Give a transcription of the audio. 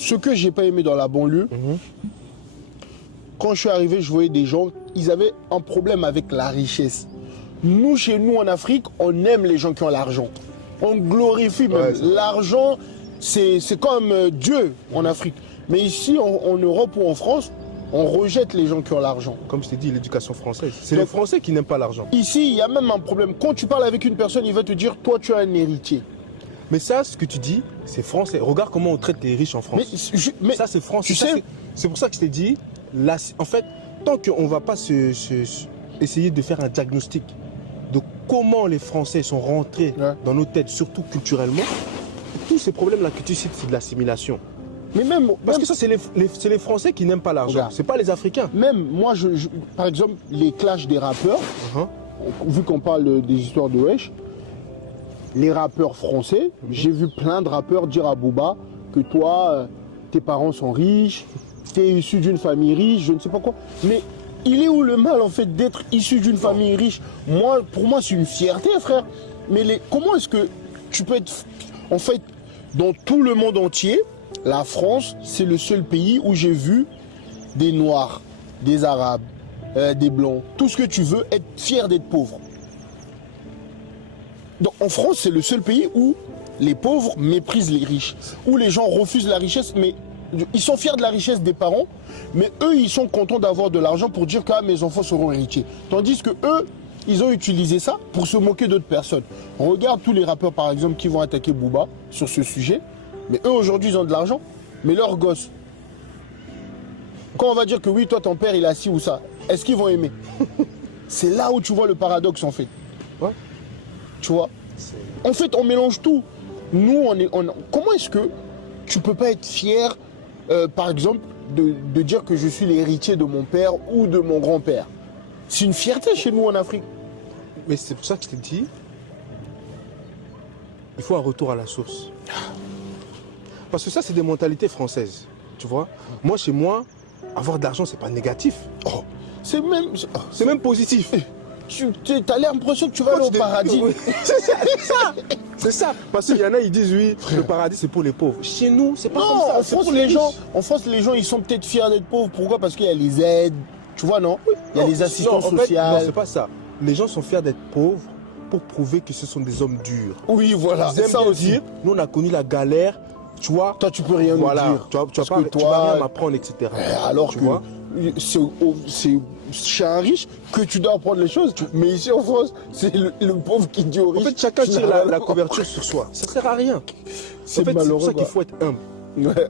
ce que j'ai pas aimé dans la banlieue, quand je suis arrivé, je voyais des gens, ils avaient un problème avec la richesse. Nous, chez nous en Afrique, on aime les gens qui ont l'argent. On glorifie même. Ouais, l'argent, c'est comme Dieu en Afrique. Mais ici, en Europe ou en France, on rejette les gens qui ont l'argent. Comme je t'ai dit, l'éducation française. C'est les Français qui n'aiment pas l'argent. Ici, il y a même un problème. Quand tu parles avec une personne, il va te dire, toi, tu es un héritier. Mais ça, ce que tu dis, c'est français. Regarde comment on traite les riches en France. Mais ça, c'est français. Tu sais, c'est pour ça que je t'ai dit, là, en fait, tant qu'on ne va pas essayer de faire un diagnostic de comment les Français sont rentrés dans nos têtes, surtout culturellement, tous ces problèmes-là que tu cites, c'est de l'assimilation. mais même, Parce que ça, c'est les Français qui n'aiment pas l'argent. C'est pas les Africains. Même moi, par exemple, les clashs des rappeurs, vu qu'on parle des histoires de Wesh, les rappeurs français, j'ai vu plein de rappeurs dire à Booba que toi, tes parents sont riches, tu es issu d'une famille riche, je ne sais pas quoi. Mais il est où le mal en fait d'être issu d'une famille riche? Moi, pour moi, c'est une fierté, frère. Mais comment est-ce que tu peux être... En fait, dans tout le monde entier, la France, c'est le seul pays où j'ai vu des Noirs, des Arabes, des Blancs, tout ce que tu veux, être fier d'être pauvre. Donc, en France, c'est le seul pays où les pauvres méprisent les riches, où les gens refusent la richesse, mais ils sont fiers de la richesse des parents, mais eux, ils sont contents d'avoir de l'argent pour dire que mes enfants seront héritiers. Tandis que eux, ils ont utilisé ça pour se moquer d'autres personnes. Regarde tous les rappeurs, par exemple, qui vont attaquer Booba sur ce sujet, mais eux, aujourd'hui, ils ont de l'argent, mais leurs gosses, quand on va dire que oui, toi, ton père, il a ci ou ça, est-ce qu'ils vont aimer? C'est là où tu vois le paradoxe, en fait. Ouais. Tu vois, en fait, on mélange tout. Nous, comment est-ce que tu peux pas être fier, par exemple, de dire que je suis l'héritier de mon père ou de mon grand-père? C'est une fierté chez nous en Afrique. Mais c'est pour ça que je t'ai dit, il faut un retour à la source. Parce que ça, c'est des mentalités françaises. Tu vois, moi, chez moi, avoir de l'argent, c'est pas négatif. Oh, c'est même positif. Tu as l'impression que tu vas aller au paradis. C'est ça. Parce qu'il y en a, ils disent oui, le paradis c'est pour les pauvres. Chez nous, c'est pas non, comme ça. En France, les gens, ils sont peut-être fiers d'être pauvres. Pourquoi? Parce qu'il y a les aides. Tu vois, non? Il y a les assistants sociaux. Non, c'est pas ça. Les gens sont fiers d'être pauvres pour prouver que ce sont des hommes durs. Oui, voilà. Ils aiment ça bien aussi. dire, nous on a connu la galère. Tu vois, toi, tu peux rien nous dire. Tu vas rien m'apprendre, etc. Alors que c'est chez un riche que tu dois apprendre les choses. Mais ici en France, c'est le pauvre qui dit au riche. En fait, chacun tire la couverture sur soi. Ça sert à rien. C'est malheureux. C'est pour ça qu'il faut être humble. Ouais.